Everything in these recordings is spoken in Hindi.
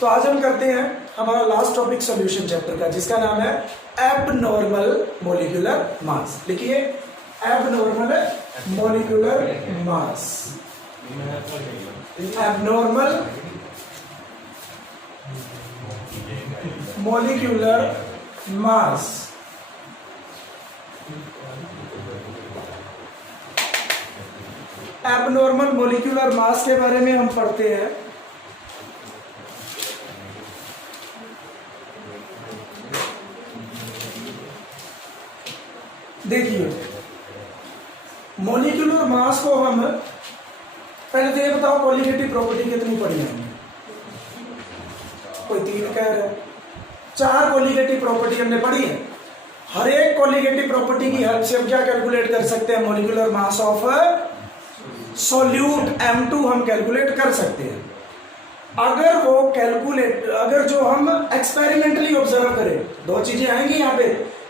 तो आज हम करते हैं हमारा लास्ट टॉपिक सॉल्यूशन चैप्टर का, जिसका नाम है एबनॉर्मल मॉलिक्यूलर मास। लिखिए abnormal molecular mass. Abnormal molecular mass. Abnormal molecular mass के बारे में हम पढ़ते हैं। देखिए मॉलिक्यूलर मास को हम पहले तो ये बताओ क्वालिटेटिव प्रॉपर्टी कितनी पढ़ी है हमने? कोई 3 कह रहा है, 4 क्वालिटेटिव प्रॉपर्टी हमने पढ़ी है। हर एक क्वालिटेटिव प्रॉपर्टी की हेल्प से हम क्या कैलकुलेट कर सकते हैं? Molecular mass of solute M2 हम कैलकुलेट कर सकते हैं। अगर जो हम एक्सपेरिमेंटली ऑब्जर्व करें, 2 चीजें आएंगी यहाँ पे,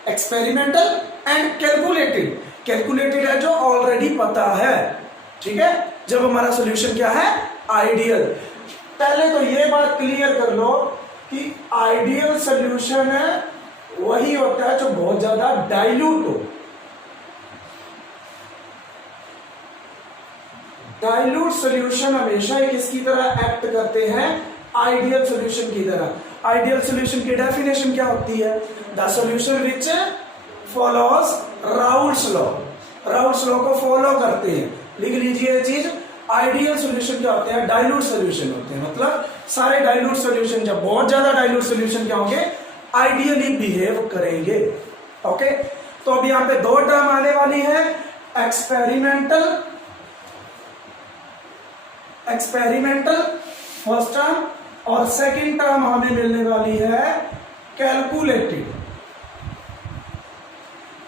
एक्सपेरिमेंटल एंड कैलकुलेटेड। कैलकुलेटेड है जो ऑलरेडी पता है, ठीक है, जब हमारा सॉल्यूशन क्या है? आइडियल। पहले तो ये बात क्लियर कर लो कि आइडियल सॉल्यूशन है वही होता है जो बहुत ज्यादा डाइल्यूट हो। डाइल्यूट सॉल्यूशन हमेशा किसकी तरह एक्ट करते हैं? आइडियल सॉल्यूशन की तरह। आइडियल सॉल्यूशन की डेफिनेशन क्या होती है? The solution which follows Raoult's law. Raoult's law को फॉलो करते हैं। लिख लीजिए ये चीज। आइडियल सॉल्यूशन क्या होते हैं? डाइल्यूट सॉल्यूशन होते हैं। मतलब सारे डाइल्यूट सॉल्यूशन, जब बहुत ज्यादा डाइल्यूट सॉल्यूशन क्या होंगे? आइडियली बिहेव करेंगे। ओके, तो अब यहां पे 2 टर्म आने वाली है, एक्सपेरिमेंटल फर्स्ट टर्म, और सेकंड टर्म हमें मिलने वाली है कैलकुलेटेड।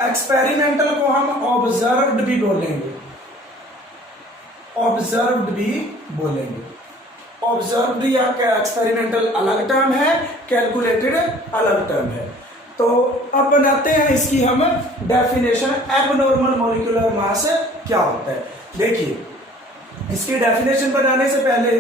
एक्सपेरिमेंटल को हम ऑब्जर्व्ड भी बोलेंगे, ऑब्जर्व्ड या एक्सपेरिमेंटल अलग टर्म है, कैलकुलेटेड अलग टर्म है। तो अब बनाते हैं इसकी हम डेफिनेशन। एबनॉर्मल मॉलिक्यूलर मास क्या होता है? देखिए इसकी डेफिनेशन बनाने से पहले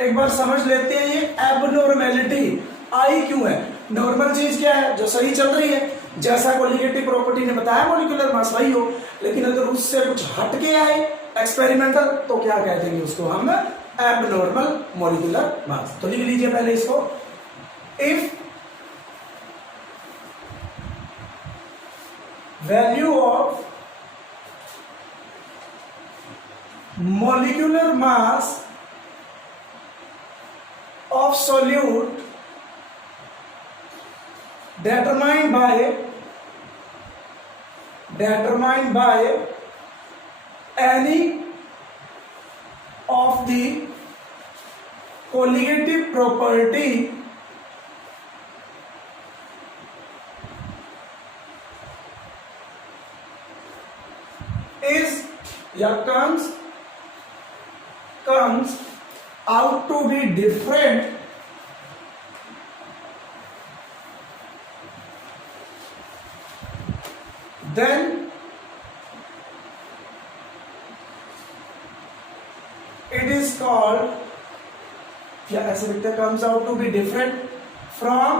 एक बार समझ लेते हैं ये एबनॉर्मेलिटी आई क्यों है। नॉर्मल चीज क्या है? जो सही चल रही है, जैसा क्वालिटेटिव प्रॉपर्टी ने बताया मॉलिक्यूलर मास वही हो। लेकिन अगर उससे कुछ हटके आए एक्सपेरिमेंटल, तो क्या कह देंगे उसको हम? एबनॉर्मल मॉलिक्यूलर मास। तो लिख लीजिए पहले इसको। If value of molecular mass of solute determined by any of the colligative property is या comes out to be different then it is called, या ऐसे लिखते हैं, comes out to be different from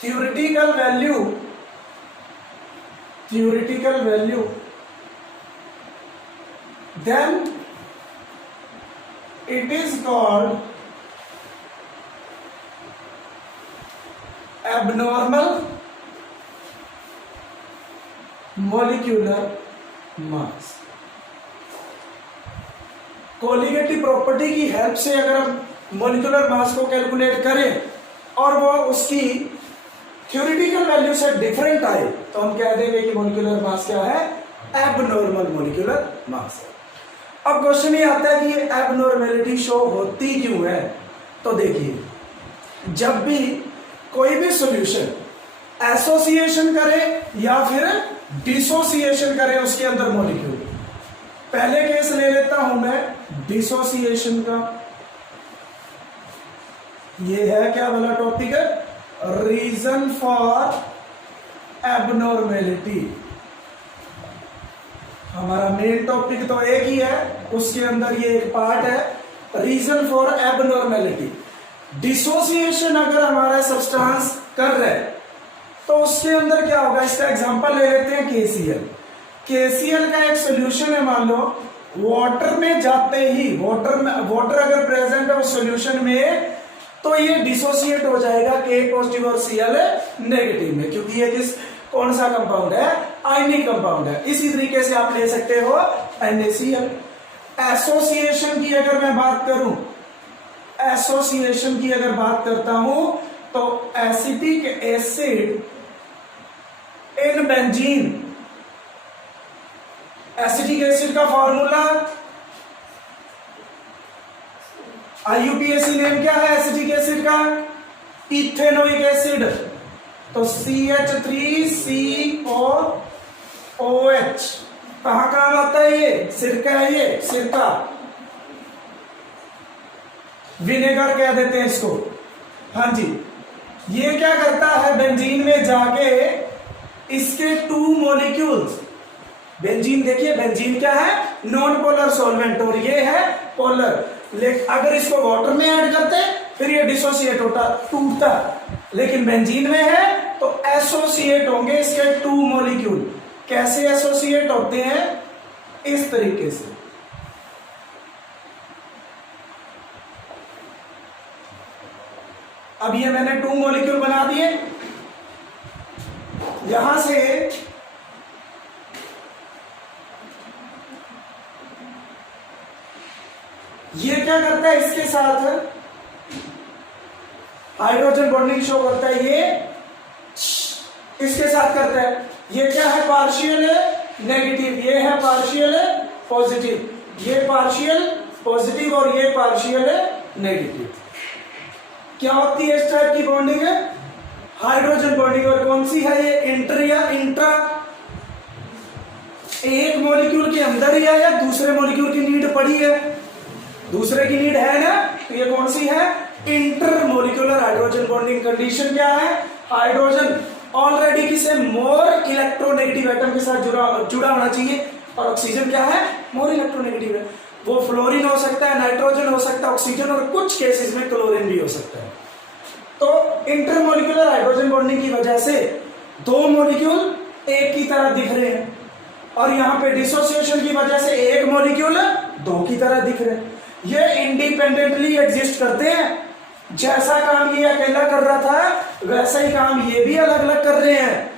theoretical value then it is called abnormal molecular mass। Colligative property की हेल्प से अगर हम मॉलिक्यूलर मास को कैलकुलेट करें और वो उसकी थ्योरेटिकल वैल्यू से डिफरेंट आए, तो हम कह देंगे कि मॉलिक्यूलर मास क्या है? एबनॉर्मल मॉलिक्यूलर मास है। अब क्वेश्चन ये आता है कि ये एबनॉर्मेलिटी शो होती क्यों है? तो देखिए जब भी कोई भी सॉल्यूशन एसोसिएशन करे या फिर डिसोसिएशन करे उसके अंदर मॉलिक्यूल, पहले केस ले लेता हूं मैं डिसोसिएशन का। ये है क्या वाला टॉपिक है? Reason for abnormality. हमारा मेन टॉपिक तो एक ही है, उसके अंदर ये एक पार्ट है रीजन फॉर एबनॉर्मेलिटी। डिसोसिएशन अगर हमारा सब्सटेंस कर रहा है तो उसके अंदर क्या होगा, इसका एग्जांपल ले लेते हैं KCl। KCl का एक सोल्यूशन है, मान लो वाटर में जाते ही वाटर अगर प्रेजेंट है उस सोल्यूशन में तो ये डिसोसिएट हो जाएगा K पॉजिटिव और Cl नेगेटिव में, क्योंकि ये कौन सा कंपाउंड है, आयनिक कंपाउंड है। इसी तरीके से आप ले सकते हो NaCl। एसोसिएशन की अगर मैं बात करूं, एसोसिएशन की अगर बात करता हूं तो acetic acid in benzene, acetic acid का फॉर्मूला IUPAC नेम क्या है एसिटिक एसिड का, इथेनोइक एसिड, तो CH3COOH। कहां काम आता है ये, सिरका है, ये सिरका, विनेगर कह देते हैं इसको। हाँ जी, ये क्या करता है, बेंजीन में जाके इसके 2 मॉलिक्यूल्स, बेंजीन देखिए, बेंजीन क्या है, नॉन पोलर सॉल्वेंट और ये है पोलर। लेकिन अगर इसको वाटर में ऐड करते फिर ये डिसोसिएट होता, टूटता, लेकिन बेंजीन में है तो एसोसिएट होंगे इसके 2 मॉलिक्यूल। कैसे एसोसिएट होते हैं, इस तरीके से। अब ये मैंने 2 मॉलिक्यूल बना दिए, यहां से ये क्या करता है, इसके साथ हाइड्रोजन बॉन्डिंग शो करता है, ये इसके साथ करता है। ये क्या है, पार्शियल नेगेटिव, ये है पार्शियल पॉजिटिव, ये पार्शियल पॉजिटिव और ये पार्शियल नेगेटिव। क्या होती है इस टाइप की बॉन्डिंग है, हाइड्रोजन बॉन्डिंग। और कौन सी है ये, इंटर या इंट्रा, एक मॉलिक्यूल के अंदर ही है या दूसरे मॉलिक्यूल की नीड पड़ी है, दूसरे की नीड है ना, तो ये कौन सी है, inter molecular hydrogen bonding. Condition क्या है, हाइड्रोजन ऑलरेडी किसे, मोर इलेक्ट्रोनेगेटिव एटम के साथ जुड़ा होना चाहिए, और ऑक्सीजन क्या है, मोर इलेक्ट्रोनेगेटिव है। वो फ्लोरीन हो सकता है, नाइट्रोजन हो सकता है, ऑक्सीजन, और कुछ केसेस में क्लोरीन भी हो सकता है। तो इंटरमोलिक्यूलर हाइड्रोजन बॉन्डिंग की वजह से 2 मॉलिक्यूल एक की तरह दिख रहे हैं, और यहाँ पे डिसोसिएशन की वजह से 1 मॉलिक्यूल 2 की तरह दिख रहे हैं। ये इंडिपेंडेंटली एग्जिस्ट करते हैं, जैसा काम ये अकेला कर रहा था वैसा ही काम ये भी अलग अलग कर रहे हैं।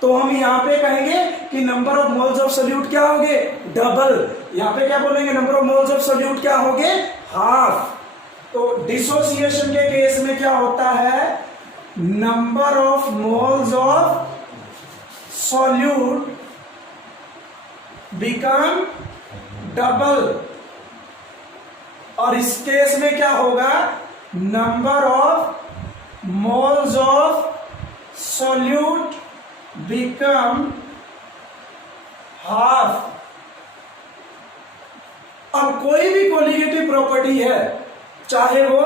तो हम यहाँ पे कहेंगे कि number of moles of solute क्या होंगे, डबल। यहाँ पे क्या बोलेंगे, number of moles of solute क्या होंगे, हाफ। तो डिसोसिएशन के केस में क्या होता है, number of moles of solute become double, और इस केस में क्या होगा, number of moles of solute become half. अब कोई भी कोलिगेटिव प्रॉपर्टी है, चाहे वो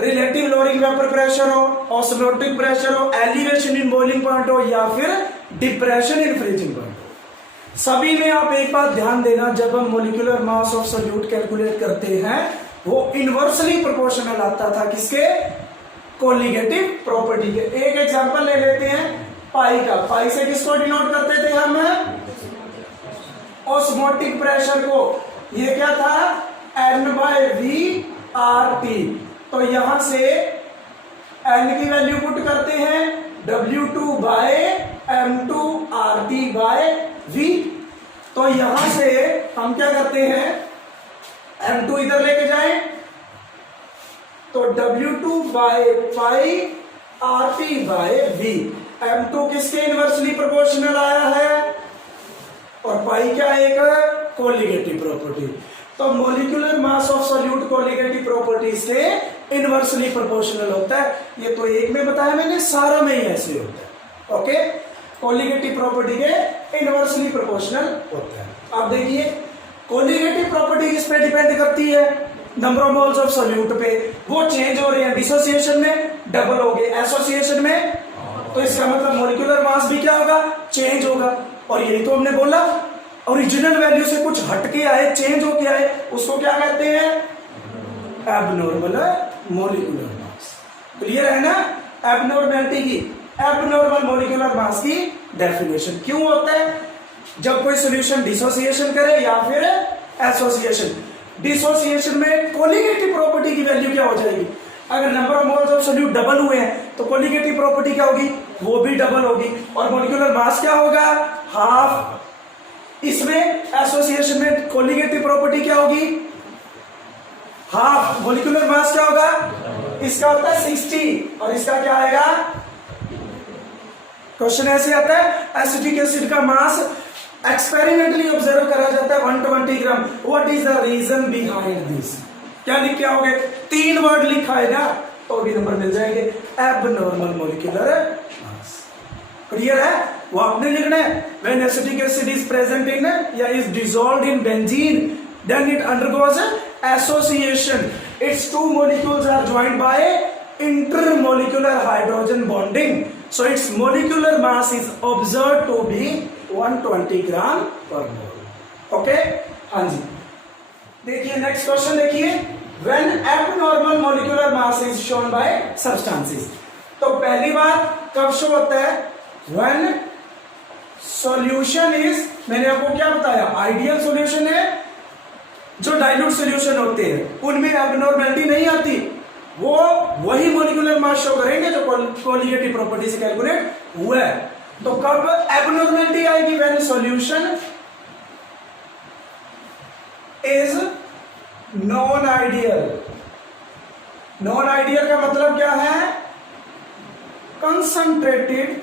रिलेटिव लोअरिंग वेपर प्रेशर हो, ऑस्मोटिक प्रेशर हो, एलिवेशन इन बॉइलिंग पॉइंट हो, या फिर डिप्रेशन इन फ्रीजिंग पॉइंट हो, सभी में आप एक बात ध्यान देना, जब हम molecular mass of solute calculate करते हैं वो इनवर्सली प्रोपोर्शनल आता था, किसके, कोलिगेटिव प्रॉपर्टी के। एक एग्जांपल ले लेते हैं पाई का। पाई से किसको डिनोट करते थे हम, ऑस्मोटिक प्रेशर को। ये क्या था, N/V/RT। तो यहां से N की वैल्यू पुट करते हैं, W2/M2RT/V। तो यहां से हम क्या करते हैं, M2 इधर लेके जाएं तो W2/πRT/V। M2 किसके इनवर्सली प्रोपोर्शनल आया है, और पाई क्या, एक कोलिगेटिव प्रॉपर्टी। तो molecular mass of solute colligative property से इनवर्सली प्रोपोर्शनल होता है। ये तो एक में बताया मैंने, सारा में ही ऐसे होता है। ओके, कोलिगेटिव प्रॉपर्टी के इनवर्सली प्रोपोर्शनल होता है। आप देखिए कोलिगेटिव प्रॉपर्टी किस पे डिपेंड करती है, number of moles of solute पे। वो चेंज हो रहे हैं, डिसोसिएशन में डबल हो गए, एसोसिएशन में, तो इसका मतलब मोलिकुलर मास भी क्या होगा, चेंज होगा। और यही तो हमने ओरिजिनल वैल्यू से कुछ हटके आए, चेंज होके आए, उसको क्या कहते हैं, एबनॉर्मल मोलिकुलर मास। क्लियर है ना एबनॉर्मैलिटी की, एबनॉर्मल मोलिकुलर मास की डेफिनेशन। क्यों होता है? जब कोई सॉल्यूशन डिसोसिएशन करे या फिर एसोसिएशन। डिसोसिएशन में कोलिगेटिव प्रॉपर्टी की वैल्यू क्या हो जाएगी? अगर number of moles of solute double हुए हैं तो कोलिगेटिव प्रॉपर्टी क्या होगी? वो भी डबल होगी। और मोलिकुलर मास क्या होगा? हाफ। इसमें एसोसिएशन में कोलिगेटिव प्रॉपर्टी क्या होगी? हाफ। मोलिकुलर मास क्या होगा? इसका होता है 60 और इसका क्या आएगा? क्वेश्चन ऐसे आता है एसिटिक एसिड का मास एक्सपेरिमेंटली ऑब्जर्व करा जाता है 120 gram. What is the reason behind this? क्या लिख के आओगे? 3 वर्ड लिखा है ना तो भी नंबर मिल जाएंगे। Abnormal molecular mass. क्लियर है? वो आपने लिखना है when acetic acid is present in या is dissolved in benzene then it undergoes association. It's 2 molecules are joined by intermolecular hydrogen bonding. So its molecular mass is observed to be 120 ग्राम पर मोल। ओके, हाँ जी। देखिए नेक्स्ट क्वेश्चन देखिए, when abnormal molecular mass is shown by substances। तो पहली बार कब शो होता है? when solution is, मैंने आपको क्या बताया, आइडियल सॉल्यूशन है। जो डाइल्यूट सॉल्यूशन होते हैं उनमें एबनॉर्मैलिटी नहीं आती, वो वही मोलिकुलर मास शो करेंगे जो कोलिगेटिव प्रॉपर्टी से कैलकुलेट हुआ है। तो कब एबनॉर्मैलिटी आएगी? When solution is non ideal. Non ideal का मतलब क्या है? Concentrated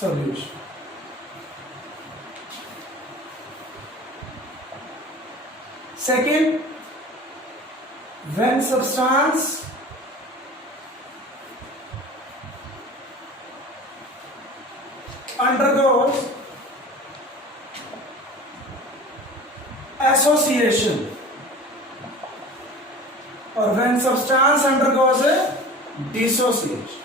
solution. Second, when substance undergoes association or when substance undergoes dissociation,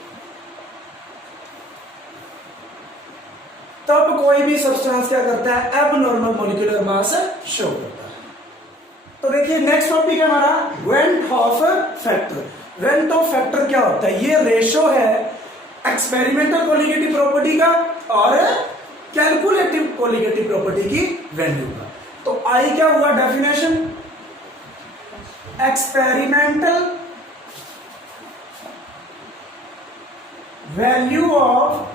तब कोई भी सब्सटेंस क्या करता है? एबनॉर्मल मोलिकुलर मास शो करता है। तो देखिए नेक्स्ट टॉपिक है हमारा went Hoff factor. Went Hoff factor क्या होता है? ये रेशो है एक्सपेरिमेंटल कोलिगेटिव प्रॉपर्टी का और कैलकुलेटिव कोलिगेटिव प्रॉपर्टी की वैल्यू का। तो आई क्या हुआ definition? Experimental value of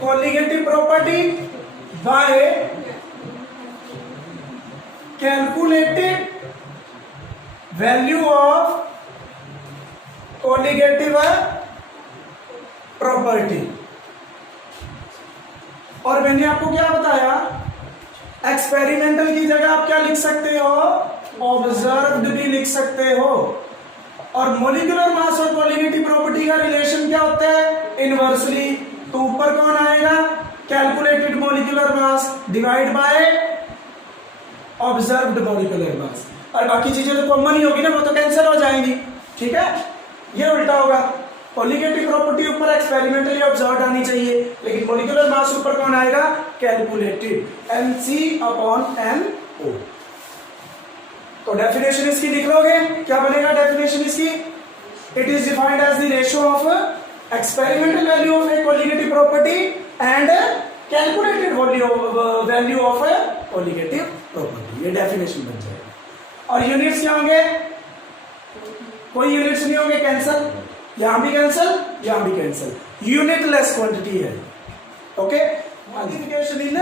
colligative property by calculated value of colligative property. और मैंने आपको क्या बताया? एक्सपेरिमेंटल की जगह आप क्या लिख सकते हो? ऑब्जर्व्ड भी लिख सकते हो। और मोलिकुलर मास और कोलिगेटिव प्रॉपर्टी का रिलेशन क्या होता है? इनवर्सली। तो ऊपर कौन आएगा? Calculated molecular mass divide by observed molecular mass. और बाकी चीजें तो कॉमन ही होगी ना, वो तो कैंसिल हो जाएंगी। ठीक है, ये उल्टा होगा। कोलिगेटिव प्रॉपर्टी ऊपर एक्सपेरिमेंटली ऑब्जर्व्ड आनी चाहिए, लेकिन मोलिकुलर मास ऊपर कौन आएगा? Calculated, MC/NO। तो डेफिनेशन इसकी लिख लोगे, क्या बनेगा डेफिनेशन इसकी? It is defined as the ratio of experimental value of a colligative property and calculated value of a colligative property. ये डेफिनेशन बन जाएगा। और यूनिट्स क्या होंगे? कोई यूनिट्स नहीं होंगे, कैंसल, यहां भी कैंसल, यहां भी कैंसल। यूनिट लेस क्वांटिटी है। ओके, मॉडिफिकेशन इन,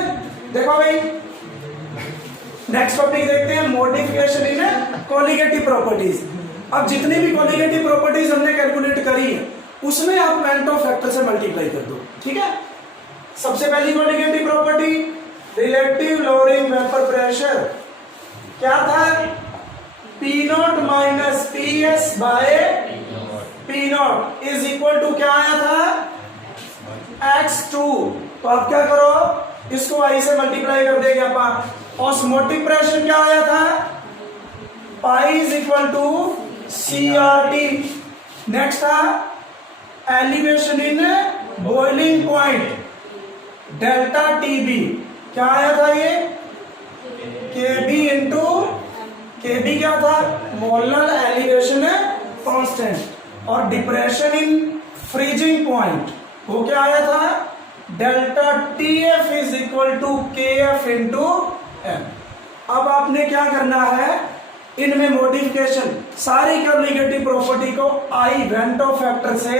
देखो भाई नेक्स्ट टॉपिक देखते हैं, मॉडिफिकेशन इन कोलिगेटिव प्रॉपर्टीज। अब जितनी भी कोलिगेटिव प्रॉपर्टीज हमने कैलकुलेट करी है उसमें आप वेंट ऑफ फैक्टर से मल्टीप्लाई कर दो। ठीक है, सबसे पहली colligative property relative lowering vapour pressure क्या था? P0 minus PS by P0 is equal to क्या आया था? X2। तो आप क्या करो, इसको I से मल्टीप्लाई कर देंगे अपन। ऑस्मोटिक प्रेशर क्या आया था? Pi is equal to CRT। Next था elevation in boiling point delta TB, क्या आया था ये? था? मोलर एलिवेशन कांस्टेंट और डिप्रेशन इन फ्रीजिंग पॉइंट वो क्या आया था? Delta TF is equal to KF into M। अब आपने क्या करना है, इनमें मॉडिफिकेशन, सारी कम्युनिकेटिव प्रॉपर्टी को आई वेंटो फैक्टर से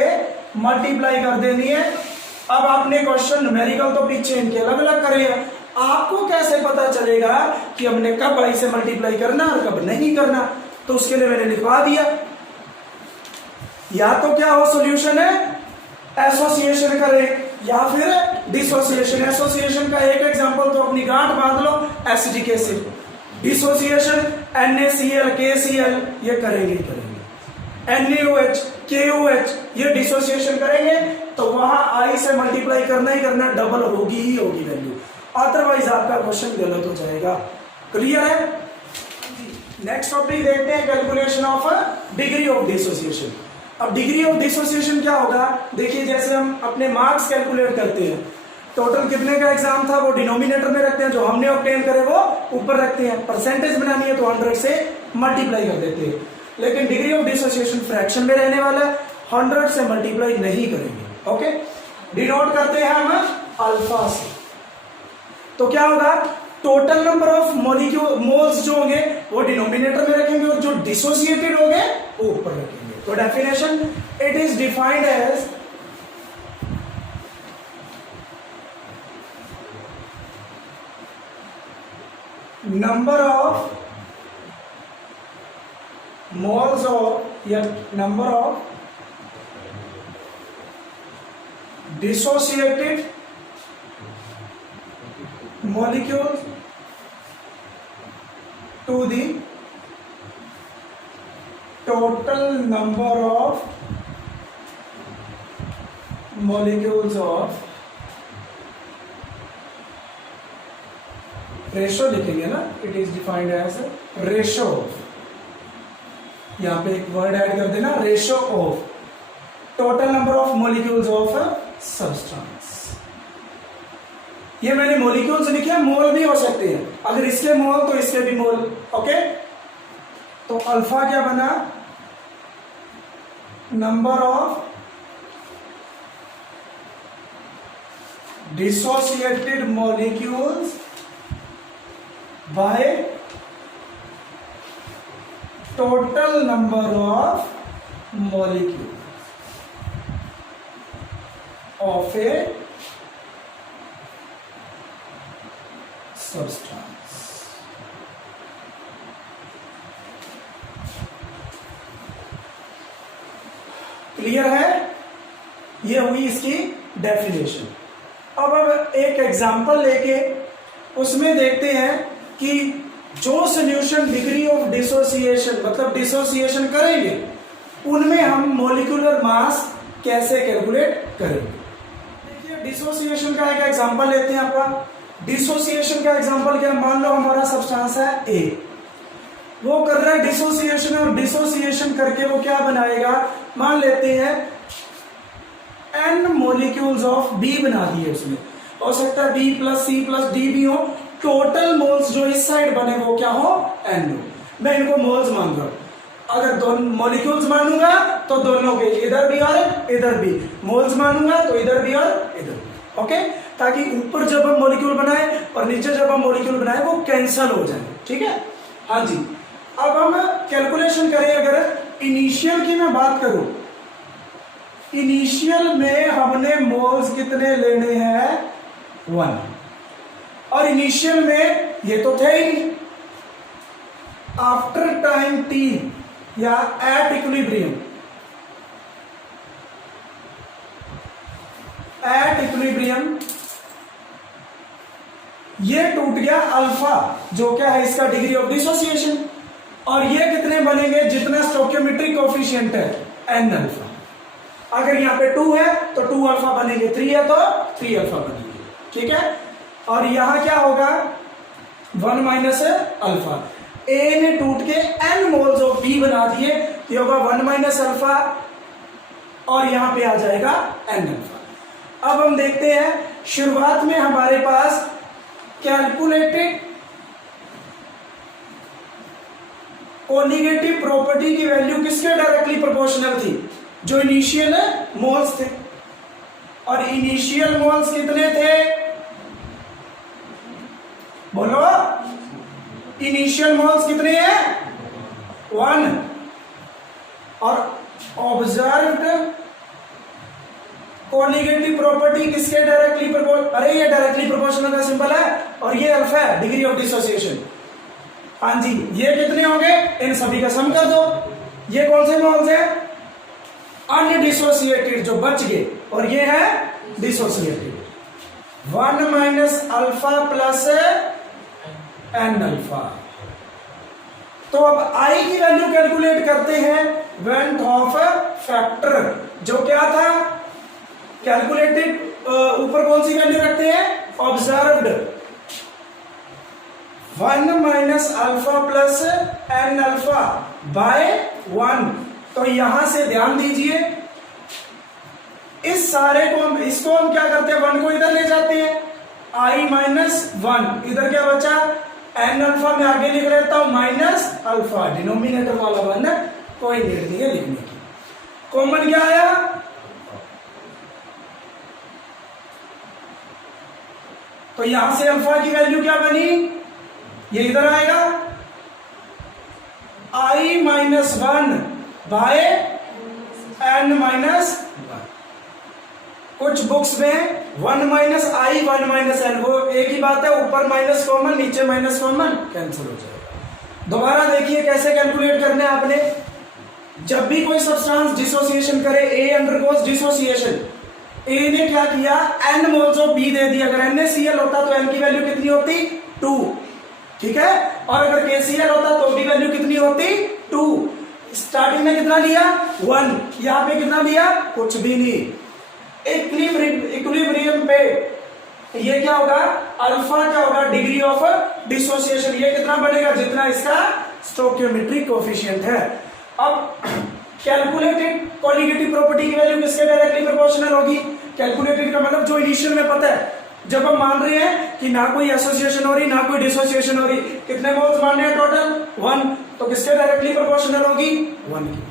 मल्टीप्लाई कर देनी है। अब आपने क्वेश्चन न्यूमेरिकल तो पीछे इनके अलग अलग करे हैं, आपको कैसे पता चलेगा कि हमने कब आई से मल्टीप्लाई करना और कब नहीं करना? तो उसके लिए मैंने लिखवा दिया, या तो क्या हो सॉल्यूशन है एसोसिएशन करें या फिर डिसोसिएशन। एसोसिएशन का एक एग्जांपल तो अपनी गांठ बांध लो, acetic acid. Dissociation NaCl KCl ये करेंगे ही करेंगे। NaOH KOH ये डिसोसिएशन करेंगे तो वहां आई से मल्टीप्लाई करना ही करना, डबल होगी ही होगी वैल्यू, अदरवाइज आपका क्वेश्चन गलत हो जाएगा। क्लियर है? नेक्स्ट टॉपिक देखते हैं, calculation of degree of dissociation. अब डिग्री ऑफ डिसोसिएशन क्या होगा? देखिए जैसे हम अपने मार्क्स कैलकुलेट करते हैं, टोटल कितने का एग्जाम था वो डिनोमिनेटर में रखते हैं, जो हमने ऑब्टेन करे वो ऊपर रखते हैं। परसेंटेज बनानी है तो 100 से मल्टीप्लाई कर देते हैं, लेकिन डिग्री ऑफ डिसोसिएशन फ्रैक्शन में रहने वाला है, 100 से मल्टीप्लाई नहीं करेंगे। ओके, डिनोट करते हैं हम अल्फा से। तो क्या होगा? Total number of molecule moles जो होंगे वो डिनोमिनेटर में रखेंगे और जो डिसोसिएटेड होंगे वो ऊपर रखेंगे। तो definition, it is defined as number of moles of या number of dissociated molecules to the total number of molecules of ratio लिखेंगे ना, it is defined as ratio of, यहां पे एक वर्ड ऐड कर देना, ratio of total number of molecules of substance. ये मैंने मॉलिक्यूल्स लिखे, मोल भी हो सकते हैं, अगर इसके मोल तो इसके भी मोल। ओके, तो अल्फा क्या बना? Number of dissociated molecules by total number of molecules of a substance। Clear है? ये हुई इसकी डेफिनेशन। अब एक एग्जांपल लेके उसमें देखते हैं कि जो सॉल्यूशन डिग्री ऑफ डिसोसिएशन मतलब डिसोसिएशन करेंगे उनमें हम मॉलिक्यूलर मास कैसे कैलकुलेट करेंगे। देखिए डिसोसिएशन का एक एग्जांपल लेते हैं आपका। डिसोसिएशन का एग्जांपल क्या? मान लो हमारा सब्सटेंस है A, वो कर रहा है डिसोसिएशन और डिसोसिएशन करके वो क्या बनाएगा? मान लेते हैं N मॉलिक्यूल्स ऑफ B बना दिए, उसमें हो सकता है B plus C plus D भी हो, टोटल मोल्स जो इस साइड बने वो क्या हो? N हो। मैं इनको मोल्स मान रहा हूं, अगर दोनों मॉलिक्यूल्स मानूंगा तो दोनों के इधर भी और इधर भी, मोल्स मानूंगा तो इधर भी और इधर भी। ओके, ताकि ऊपर जब हम मॉलिक्यूल बनाए और नीचे जब हम मॉलिक्यूल बनाए वो कैंसल हो जाए। ठीक है, हाँ जी। अब हम कैलकुलेशन करें, अगर इनिशियल की मैं बात करूं, इनिशियल में हमने मोल्स कितने लेने हैं? 1। और इनिशियल में ये तो थे ही, आफ्टर टाइम t या एट इक्विलिब्रियम, एट इक्विलिब्रियम ये टूट गया अल्फा, जो क्या है इसका डिग्री ऑफ डिसोसिएशन, और ये कितने बनेंगे? जितना स्टोइकियोमेट्रिक कोएफिशिएंट है n अल्फा। अगर यहाँ पे 2 है तो 2 अल्फा बनेंगे, 3 है तो 3 अल्फा बनेंगे। ठीक है, और यहां क्या होगा? 1 माइनस अल्फा। A ने टूट के n मोल्स ऑफ B बना दिए, ये होगा 1 माइनस अल्फा और यहां पे आ जाएगा n अल्फा। अब हम देखते हैं, शुरुआत में हमारे पास कैलकुलेटेड कोलिगेटिव प्रॉपर्टी की वैल्यू किसके डायरेक्टली प्रोपोर्शनल थी? जो इनिशियल मोल्स थे। और इनिशियल मोल्स कितने थे? बोलो, इनिशियल मोल्स कितने हैं? 1। और ऑब्जर्व्ड कोलिगेटिव प्रॉपर्टी किसके डायरेक्टली प्रोपोर्शनल? अरे ये डायरेक्टली प्रोपोर्शनल का सिंबल है और ये अल्फा है, डिग्री ऑफ डिसोसिएशन। हाँ जी, ये कितने होंगे? इन सभी का सम कर दो। ये कौन से मोल्स है? अनडिसोसिएटेड, जो बच गए, और ये है dissociated. 1 minus alpha plus N alpha. तो अब आई की वैल्यू कैलकुलेट करते हैं वेंट ऑफ फैक्टर, जो क्या था? कैलकुलेटेड, ऊपर कौन सी वैल्यू रखते हैं? Observed. 1 minus alpha plus N alpha by 1। तो यहां से ध्यान दीजिए, इस सारे को इसको हम क्या करते हैं? 1 को इधर ले जाते हैं, i माइनस 1, इधर क्या बचा? एन अल्फा में आगे लिख लेता हूं माइनस अल्फा, डिनोमिनेटर वाला 1 है, कोई नीड नहीं है लिखने की। कॉमन क्या आया? तो यहां से अल्फा की वैल्यू क्या बनी? ये इधर आएगा, i minus 1 by N minus 1। कुछ बुक्स में 1 माइनस आई 1 माइनस एन, वो एक ही बात है, ऊपर माइनस कॉमन, नीचे माइनस कॉमन, कैंसिल हो जाएगा। दोबारा देखिए कैसे कैलकुलेट करने हैं आपने। जब भी कोई सब्सटेंस डिसोसिएशन करे, ए अंडरगोस डिसोसिएशन, ए ने क्या किया? एन मोल्स ऑफ बी दे दिया। अगर NaCl होता तो एन की वैल्यू कितनी होती? 2, ठीक है। और अगर KCl होता तो भी वैल्यू कितनी होती? 2। स्टार्टिंग में कितना लिया? 1। यहां पे कितना लिया? कुछ भी नहीं। इक्विलिब्रियम पे ये क्या होगा? अल्फा क्या होगा? Degree of dissociation. ये कितना बनेगा? जितना इसका स्टोइकियोमेट्रिक कोएफिशिएंट है। अब कैलकुलेटेड कोलिगेटिव प्रॉपर्टी की वैल्यू किसके डायरेक्टली प्रोपोर्शनल होगी? कैलकुलेटेड का मतलब जो इनिशियल में पता है। जब हम मान रहे हैं कि ना कोई एसोसिएशन हो रही ना कोई डिसोसिएशन हो रही, कितने मोल्स मान रहे हैं टोटल? 1, तो किसके डायरेक्टली प्रोपोर्शनल होगी? 1 की।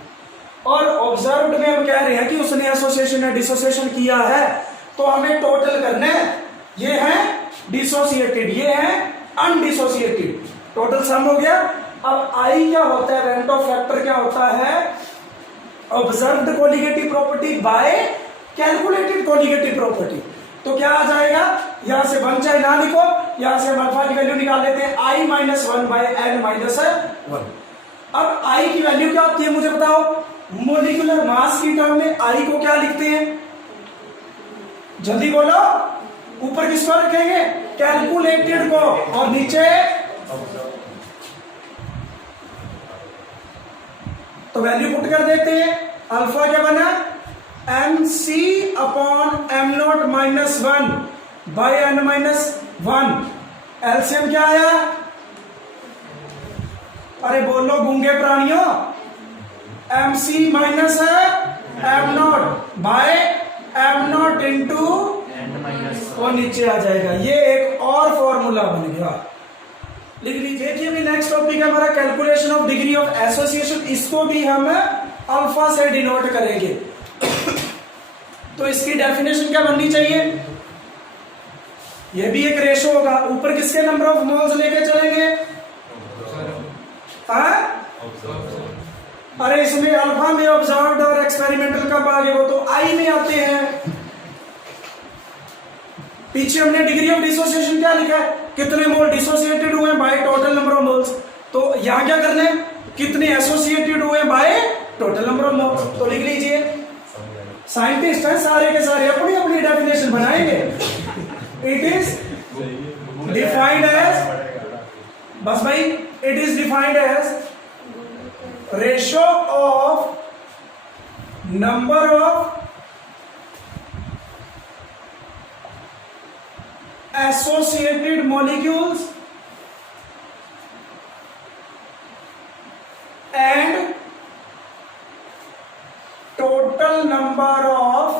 और ऑब्जर्व्ड में हम कह रहे हैं कि उसने एसोसिएशन या डिसोसिएशन किया है, तो हमें टोटल करना है। ये है डिसोसिएटेड, ये है अनडिसोसिएटेड, टोटल सम हो गया। अब आई क्या होता है? रेंट ऑफ फैक्टर क्या होता है? Observed colligative property by calculated colligative property. तो क्या आ जाएगा? यहां से 1 चाहे ना लिखो, यहां से हम अल्फा की वैल्यू निकाल लेते हैं, i minus 1 by N minus 1। अब i की वैल्यू क्या होती है मुझे बताओ? मोलिकुलर मास की टर्म में i को क्या लिखते हैं? जल्दी बोलो। ऊपर किसको रखेंगे? कैलकुलेटेड को, और नीचे तो वैल्यू पुट कर देते हैं। अल्फा क्या बना? mc upon m not minus 1 by N minus 1। LCM क्या आया? अरे बोलो गूंगे प्राणियों, mc माइनस है m not by m not into वो नीचे आ जाएगा। ये एक और फॉर्मूला बन गया, लिख लीजिए। देखिए अभी नेक्स्ट टॉपिक है हमारा calculation of degree of association. इसको भी हम अल्फा से डिनोट करेंगे। तो इसकी डेफिनेशन क्या बननी चाहिए? ये भी एक रेशो होगा। ऊपर किसके नंबर ऑफ मोल्स लेके चलेंगे? अरे इसमें अल्फा में ऑब्जर्व्ड और एक्सपेरिमेंटल कब आ गए? वो तो आई में आते हैं। पीछे हमने डिग्री ऑफ डिसोसिएशन क्या लिखा है? कितने मोल डिसोसिएटेड हुए bye total number of moles. तो यहां क्या करना है? कितने एसोसिएटेड हुए bye total number of moles. तो लिख लीजिए। साइंटिस्ट हैं सारे के सारे, अपनी अपनी डेफिनेशन बनाएंगे। इट इज डिफाइंड एज, बस भाई, it is defined as ratio of number of associated molecules and total number of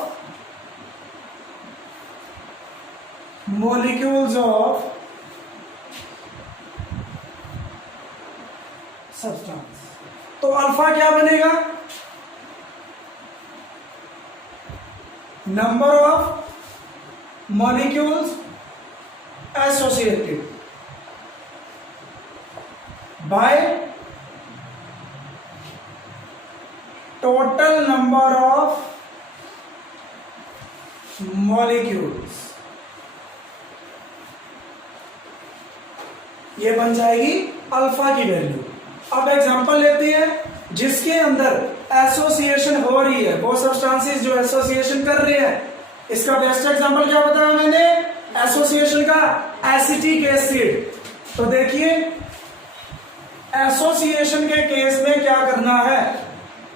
molecules of substance. तो अल्फा क्या बनेगा? Number of molecules associated by total number of molecules, ये बन जाएगी अल्फा की वैल्यू। अब एग्जांपल लेते हैं जिसके अंदर एसोसिएशन हो रही है, वो सब्सटेंसेस जो एसोसिएशन कर रहे हैं। इसका बेस्ट एग्जांपल क्या बताया मैंने? एसोसिएशन का एसिटिक एसिड। तो देखिए एसोसिएशन के केस में क्या करना है,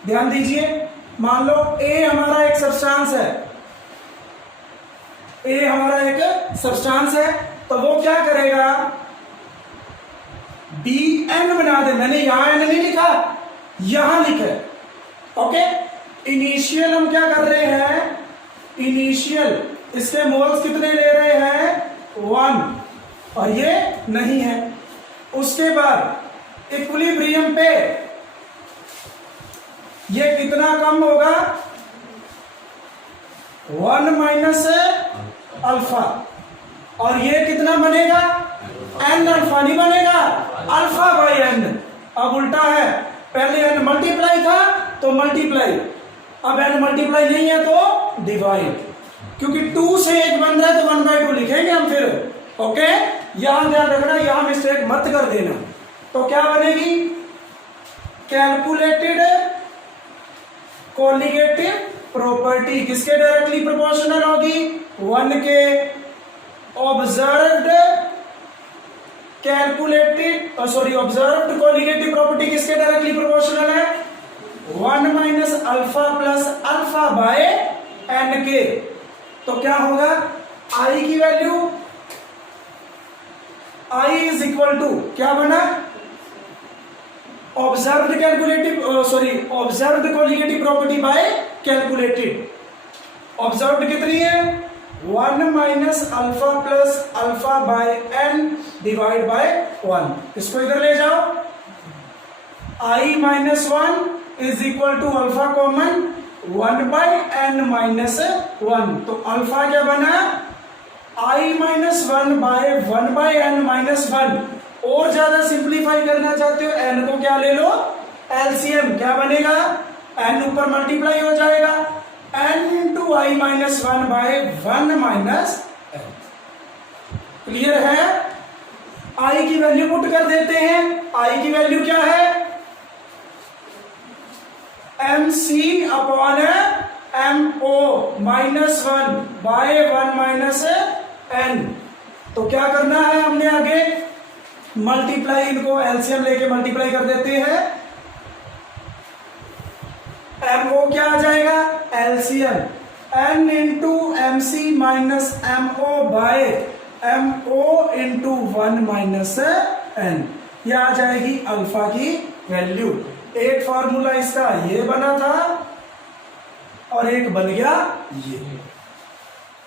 ध्यान दीजिए। मान लो ए हमारा एक सब्सटेंस है, ए हमारा एक सब्सटेंस है, तो वो क्या करेगा? बी एन बना दे। मैंने यहां एन नहीं लिखा, यहां लिखा है। ओके, इनिशियल हम क्या कर रहे हैं? इनिशियल इसके मोल्स कितने ले रहे हैं? 1, और ये नहीं है। उसके बाद इक्विलिब्रियम पे ये कितना कम होगा? 1 माइनस अल्फा, और ये कितना बनेगा? एन अल्फा नहीं बनेगा, अल्फा बाई एन। अब उल्टा है, पहले एन मल्टीप्लाई था तो मल्टीप्लाई, अब एन मल्टीप्लाई नहीं है तो डिवाइड, क्योंकि 2 से 1 बन रहा है तो 1/2 लिखेंगे हम फिर। ओके, यहां ध्यान रखना, यहां मिस्टेक मत कर देना। तो क्या बनेगी? कैलकुलेटेड कोलिगेटिव प्रॉपर्टी किसके डायरेक्टली प्रोपोर्शनल होगी? 1 के। Observed calculated observed colligative property किसके डायरेक्टली प्रोपोर्शनल है? 1 minus alpha plus alpha by n के। तो क्या होगा? आई की value, i is equal to क्या बना? Observed observed colligative property by calculated. Observed कितनी है? 1 minus alpha plus alpha by n divide by 1। इसको इधर ले जाओ, i minus 1 is equal to alpha common 1 by N minus 1। तो अल्फा क्या बना? I minus 1 by N minus 1। और ज्यादा सिंप्लीफाई करना चाहते हो, एन को क्या ले लो? एलसीएम। क्या बनेगा? एन ऊपर मल्टीप्लाई हो जाएगा, n into I minus 1 by 1 minus n. Clear है? आई की वैल्यू पुट कर देते हैं। आई की वैल्यू क्या है? M C upon M O minus 1 by 1 minus n. तो क्या करना है हमने आगे? मल्टीप्लाई, इनको एलसीएम लेके मल्टीप्लाई कर देते हैं। एम ओ क्या आ जाएगा? LCM n into M C minus M O by M O into 1 minus n. यह आ जाएगी अल्फा की वैल्यू। एक फार्मूला इसका ये बना था और एक बन गया ये।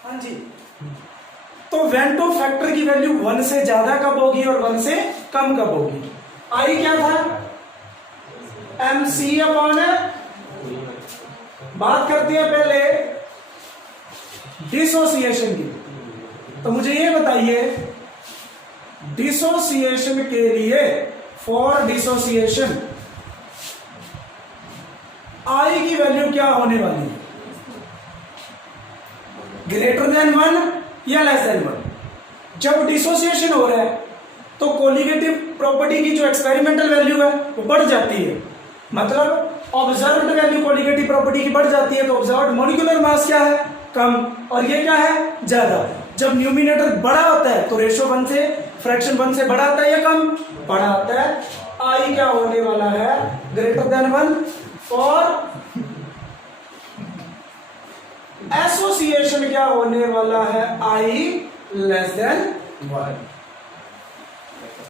हाँ जी। तो वेंटो फैक्टर की वैल्यू 1 से ज्यादा कब होगी और 1 से कम कब होगी? आई क्या था? एम सी अपॉन, बात करते हैं पहले डिसोसिएशन की। तो मुझे ये बताइए, डिसोसिएशन के लिए, फॉर डिसोसिएशन आई की वैल्यू क्या होने वाली है? ग्रेटर देन 1 या लेस देन 1? जब डिसोसिएशन हो रहा है तो कोलिगेटिव प्रॉपर्टी की जो एक्सपेरिमेंटल वैल्यू है वो बढ़ जाती है, मतलब ऑब्जर्व्ड वैल्यू कोलिगेटिव प्रॉपर्टी की बढ़ जाती है। तो ऑब्जर्व्ड मॉलिक्यूलर मास क्या है? कम, और ये क्या है? ज्यादा। जब न्यूमिनेटर बड़ा होता है तो रेशो 1 से, फ्रैक्शन 1 से बड़ा आता है या कम? बड़ा आता है। आई क्या होने वाला है? ग्रेटर देन 1 फॉर एसोसिएशन क्या होने वाला है? आई लेस देन 1।